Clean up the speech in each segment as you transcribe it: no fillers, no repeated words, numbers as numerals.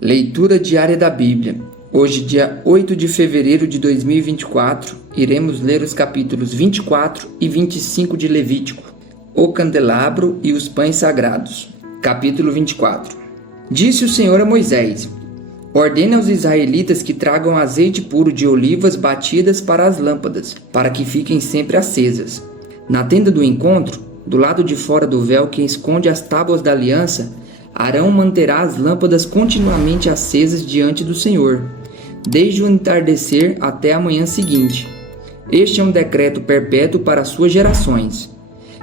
Leitura diária da Bíblia. Hoje, dia 8 de fevereiro de 2024, iremos ler os capítulos 24 e 25 de Levítico, o candelabro e os pães sagrados. Capítulo 24. Disse o Senhor a Moisés: ordene aos israelitas que tragam azeite puro de olivas batidas para as lâmpadas, para que fiquem sempre acesas. Na tenda do encontro, do lado de fora do véu que esconde as tábuas da aliança, Arão manterá as lâmpadas continuamente acesas diante do Senhor, desde o entardecer até a manhã seguinte. Este é um decreto perpétuo para suas gerações.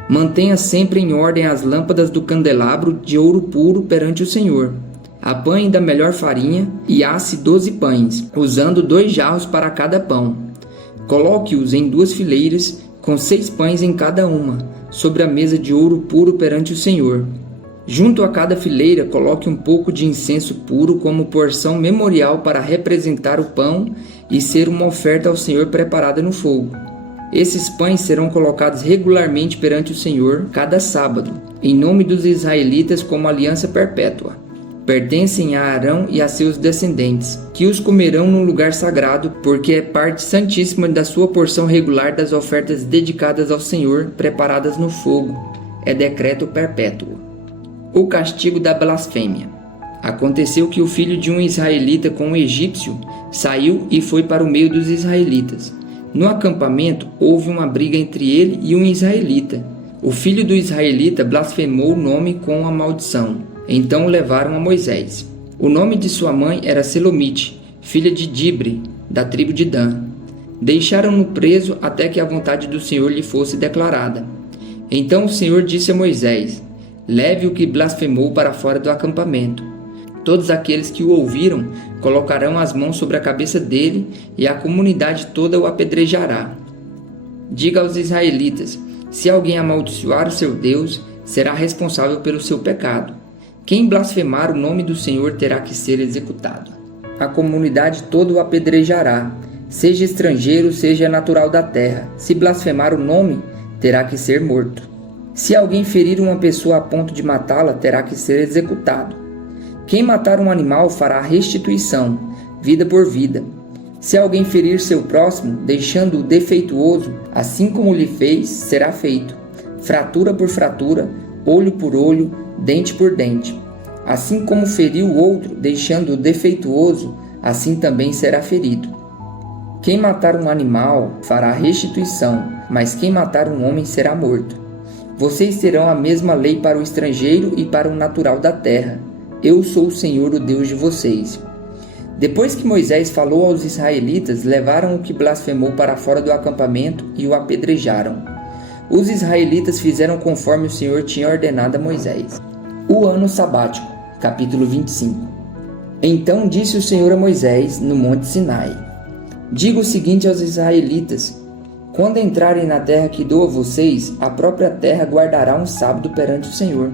Mantenha sempre em ordem as lâmpadas do candelabro de ouro puro perante o Senhor. Apanhe da melhor farinha e asse 12 pães, usando 2 jarros para cada pão. Coloque-os em 2 fileiras, com 6 pães em cada uma, sobre a mesa de ouro puro perante o Senhor. Junto a cada fileira, coloque um pouco de incenso puro como porção memorial para representar o pão e ser uma oferta ao Senhor preparada no fogo. Esses pães serão colocados regularmente perante o Senhor cada sábado, em nome dos israelitas como aliança perpétua. Pertencem a Arão e a seus descendentes, que os comerão num lugar sagrado, porque é parte santíssima da sua porção regular das ofertas dedicadas ao Senhor, preparadas no fogo. É decreto perpétuo. O castigo da blasfêmia. Aconteceu que o filho de um israelita com um egípcio saiu e foi para o meio dos israelitas. No acampamento houve uma briga entre ele e um israelita. O filho do israelita blasfemou o nome com a maldição. Então o levaram a Moisés. O nome de sua mãe era Selomite, filha de Dibre, da tribo de Dan. Deixaram-no preso até que a vontade do Senhor lhe fosse declarada. Então o Senhor disse a Moisés: leve o que blasfemou para fora do acampamento. Todos aqueles que o ouviram colocarão as mãos sobre a cabeça dele e a comunidade toda o apedrejará. Diga aos israelitas: se alguém amaldiçoar o seu Deus, será responsável pelo seu pecado. Quem blasfemar o nome do Senhor terá que ser executado. A comunidade toda o apedrejará, seja estrangeiro, seja natural da terra. Se blasfemar o nome, terá que ser morto. Se alguém ferir uma pessoa a ponto de matá-la, terá que ser executado. Quem matar um animal fará restituição, vida por vida. Se alguém ferir seu próximo, deixando-o defeituoso, assim como lhe fez, será feito. Fratura por fratura, olho por olho, dente por dente. Assim como feriu o outro, deixando-o defeituoso, assim também será ferido. Quem matar um animal fará restituição, mas quem matar um homem será morto. Vocês terão a mesma lei para o estrangeiro e para o natural da terra. Eu sou o Senhor, o Deus de vocês. Depois que Moisés falou aos israelitas, levaram o que blasfemou para fora do acampamento e o apedrejaram. Os israelitas fizeram conforme o Senhor tinha ordenado a Moisés. O ano sabático, capítulo 25. Então disse o Senhor a Moisés, no monte Sinai: diga o seguinte aos israelitas: quando entrarem na terra que dou a vocês, a própria terra guardará um sábado perante o Senhor.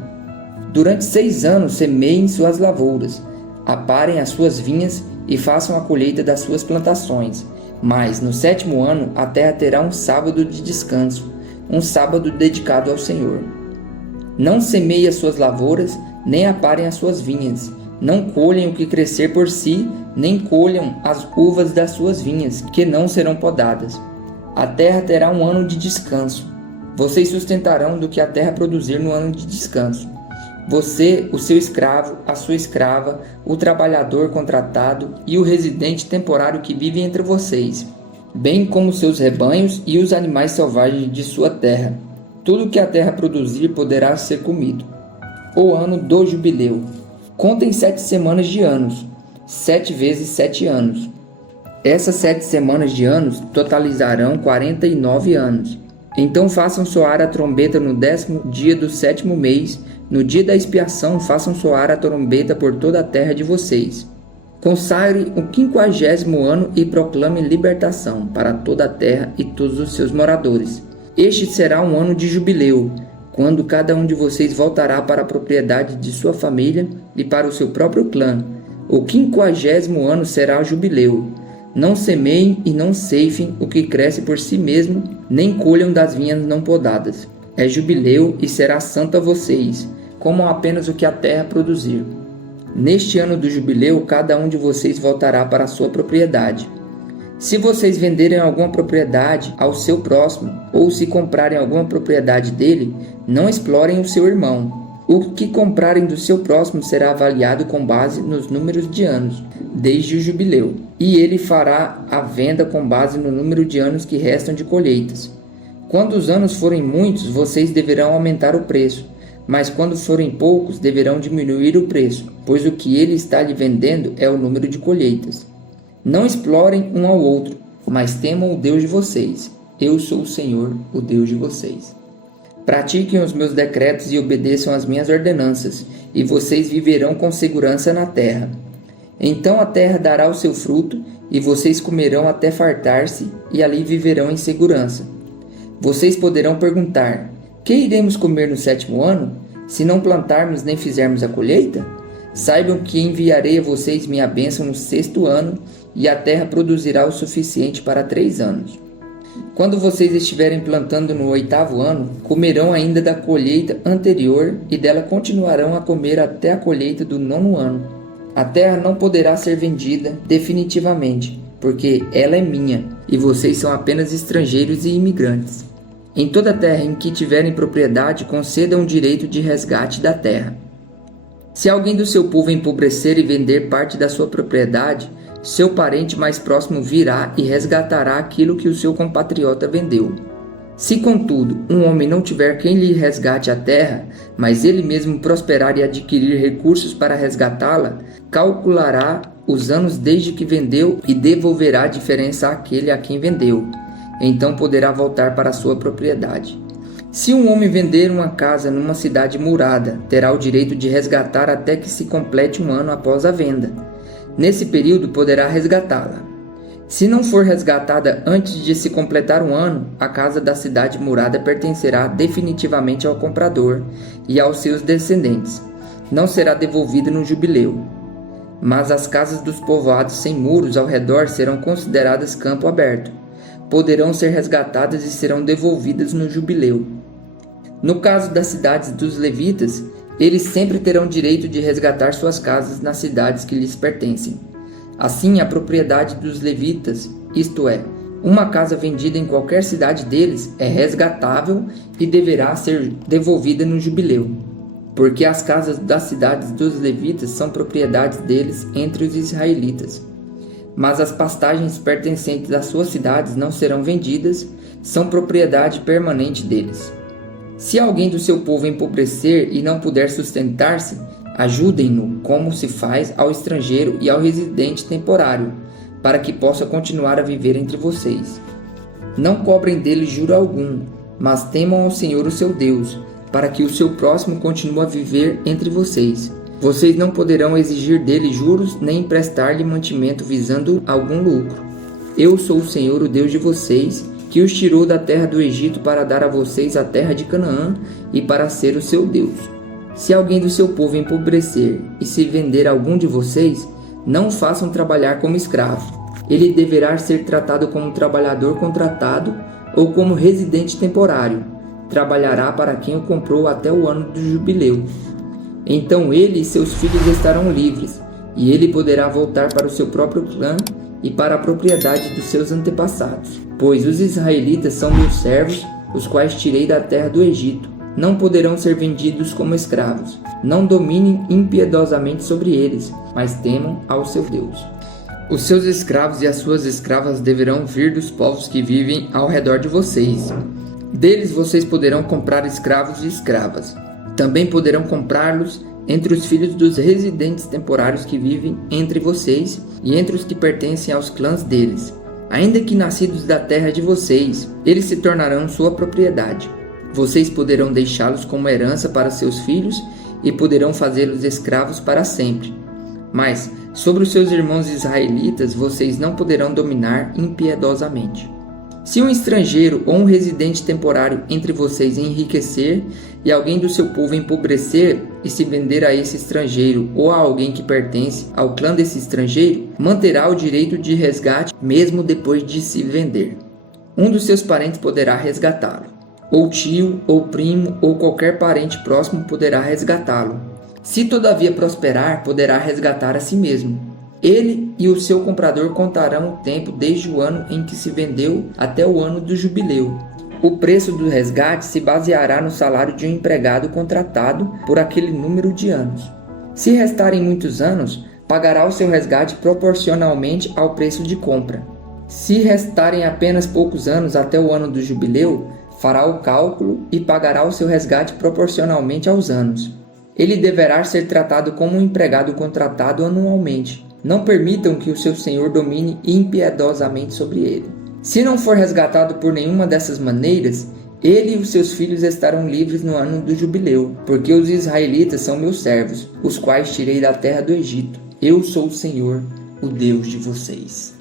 Durante 6 anos semeiem suas lavouras, aparem as suas vinhas e façam a colheita das suas plantações. Mas no 7º ano a terra terá um sábado de descanso, um sábado dedicado ao Senhor. Não semeiem as suas lavouras, nem aparem as suas vinhas. Não colhem o que crescer por si, nem colham as uvas das suas vinhas, que não serão podadas. A terra terá um ano de descanso. Vocês sustentarão do que a terra produzir no ano de descanso. Você, o seu escravo, a sua escrava, o trabalhador contratado e o residente temporário que vive entre vocês, bem como seus rebanhos e os animais selvagens de sua terra. Tudo que a terra produzir poderá ser comido. O ano do jubileu. Contem 7 semanas de anos, 7 vezes 7 anos. Essas 7 semanas de anos totalizarão 49 anos. Então façam soar a trombeta no 10º dia do 7º mês. No dia da expiação façam soar a trombeta por toda a terra de vocês. Consagre o 50º ano e proclame libertação para toda a terra e todos os seus moradores. Este será um ano de jubileu, quando cada um de vocês voltará para a propriedade de sua família e para o seu próprio clã. O 50º ano será o jubileu. Não semeiem e não ceifem o que cresce por si mesmo, nem colham das vinhas não podadas. É jubileu e será santo a vocês, comam apenas o que a terra produzir. Neste ano do jubileu, cada um de vocês voltará para a sua propriedade. Se vocês venderem alguma propriedade ao seu próximo, ou se comprarem alguma propriedade dele, não explorem o seu irmão. O que comprarem do seu próximo será avaliado com base nos números de anos, desde o jubileu, e ele fará a venda com base no número de anos que restam de colheitas. Quando os anos forem muitos, vocês deverão aumentar o preço, mas quando forem poucos, deverão diminuir o preço, pois o que ele está lhe vendendo é o número de colheitas. Não explorem um ao outro, mas temam o Deus de vocês. Eu sou o Senhor, o Deus de vocês. Pratiquem os meus decretos e obedeçam às minhas ordenanças, e vocês viverão com segurança na terra. Então a terra dará o seu fruto, e vocês comerão até fartar-se, e ali viverão em segurança. Vocês poderão perguntar: que iremos comer no 7º ano, se não plantarmos nem fizermos a colheita? Saibam que enviarei a vocês minha bênção no 6º ano, e a terra produzirá o suficiente para 3 anos. Quando vocês estiverem plantando no 8º ano, comerão ainda da colheita anterior e dela continuarão a comer até a colheita do 9º ano. A terra não poderá ser vendida definitivamente, porque ela é minha e vocês são apenas estrangeiros e imigrantes. Em toda terra em que tiverem propriedade, concedam o direito de resgate da terra. Se alguém do seu povo empobrecer e vender parte da sua propriedade, seu parente mais próximo virá e resgatará aquilo que o seu compatriota vendeu. Se, contudo, um homem não tiver quem lhe resgate a terra, mas ele mesmo prosperar e adquirir recursos para resgatá-la, calculará os anos desde que vendeu e devolverá a diferença àquele a quem vendeu. Então poderá voltar para a sua propriedade. Se um homem vender uma casa numa cidade murada, terá o direito de resgatar até que se complete 1 ano após a venda. Nesse período poderá resgatá-la. Se não for resgatada antes de se completar 1 ano, a casa da cidade murada pertencerá definitivamente ao comprador e aos seus descendentes. Não será devolvida no jubileu. Mas as casas dos povoados sem muros ao redor serão consideradas campo aberto. Poderão ser resgatadas e serão devolvidas no jubileu. No caso das cidades dos levitas, eles sempre terão direito de resgatar suas casas nas cidades que lhes pertencem. Assim, a propriedade dos levitas, isto é, uma casa vendida em qualquer cidade deles, é resgatável e deverá ser devolvida no jubileu, porque as casas das cidades dos levitas são propriedades deles entre os israelitas. Mas as pastagens pertencentes às suas cidades não serão vendidas, são propriedade permanente deles. Se alguém do seu povo empobrecer e não puder sustentar-se, ajudem-no como se faz ao estrangeiro e ao residente temporário, para que possa continuar a viver entre vocês. Não cobrem dele juro algum, mas temam ao Senhor o seu Deus, para que o seu próximo continue a viver entre vocês. Vocês não poderão exigir dele juros nem emprestar-lhe mantimento visando algum lucro. Eu sou o Senhor, o Deus de vocês, que os tirou da terra do Egito para dar a vocês a terra de Canaã e para ser o seu Deus. Se alguém do seu povo empobrecer e se vender algum de vocês, não o façam trabalhar como escravo. Ele deverá ser tratado como trabalhador contratado ou como residente temporário. Trabalhará para quem o comprou até o ano do jubileu. Então ele e seus filhos estarão livres, e ele poderá voltar para o seu próprio clã e para a propriedade dos seus antepassados. Pois os israelitas são meus servos, os quais tirei da terra do Egito. Não poderão ser vendidos como escravos. Não dominem impiedosamente sobre eles, mas temam ao seu Deus. Os seus escravos e as suas escravas deverão vir dos povos que vivem ao redor de vocês. Deles vocês poderão comprar escravos e escravas. Também poderão comprá-los entre os filhos dos residentes temporários que vivem entre vocês e entre os que pertencem aos clãs deles. Ainda que nascidos da terra de vocês, eles se tornarão sua propriedade. Vocês poderão deixá-los como herança para seus filhos e poderão fazê-los escravos para sempre. Mas sobre os seus irmãos israelitas vocês não poderão dominar impiedosamente. Se um estrangeiro ou um residente temporário entre vocês enriquecer e alguém do seu povo empobrecer e se vender a esse estrangeiro ou a alguém que pertence ao clã desse estrangeiro, manterá o direito de resgate mesmo depois de se vender. Um dos seus parentes poderá resgatá-lo. Ou tio, ou primo, ou qualquer parente próximo poderá resgatá-lo. Se todavia prosperar, poderá resgatar a si mesmo. Ele e o seu comprador contarão o tempo desde o ano em que se vendeu até o ano do jubileu. O preço do resgate se baseará no salário de um empregado contratado por aquele número de anos. Se restarem muitos anos, pagará o seu resgate proporcionalmente ao preço de compra. Se restarem apenas poucos anos até o ano do jubileu, fará o cálculo e pagará o seu resgate proporcionalmente aos anos. Ele deverá ser tratado como um empregado contratado anualmente. Não permitam que o seu senhor domine impiedosamente sobre ele. Se não for resgatado por nenhuma dessas maneiras, ele e os seus filhos estarão livres no ano do jubileu, porque os israelitas são meus servos, os quais tirei da terra do Egito. Eu sou o Senhor, o Deus de vocês.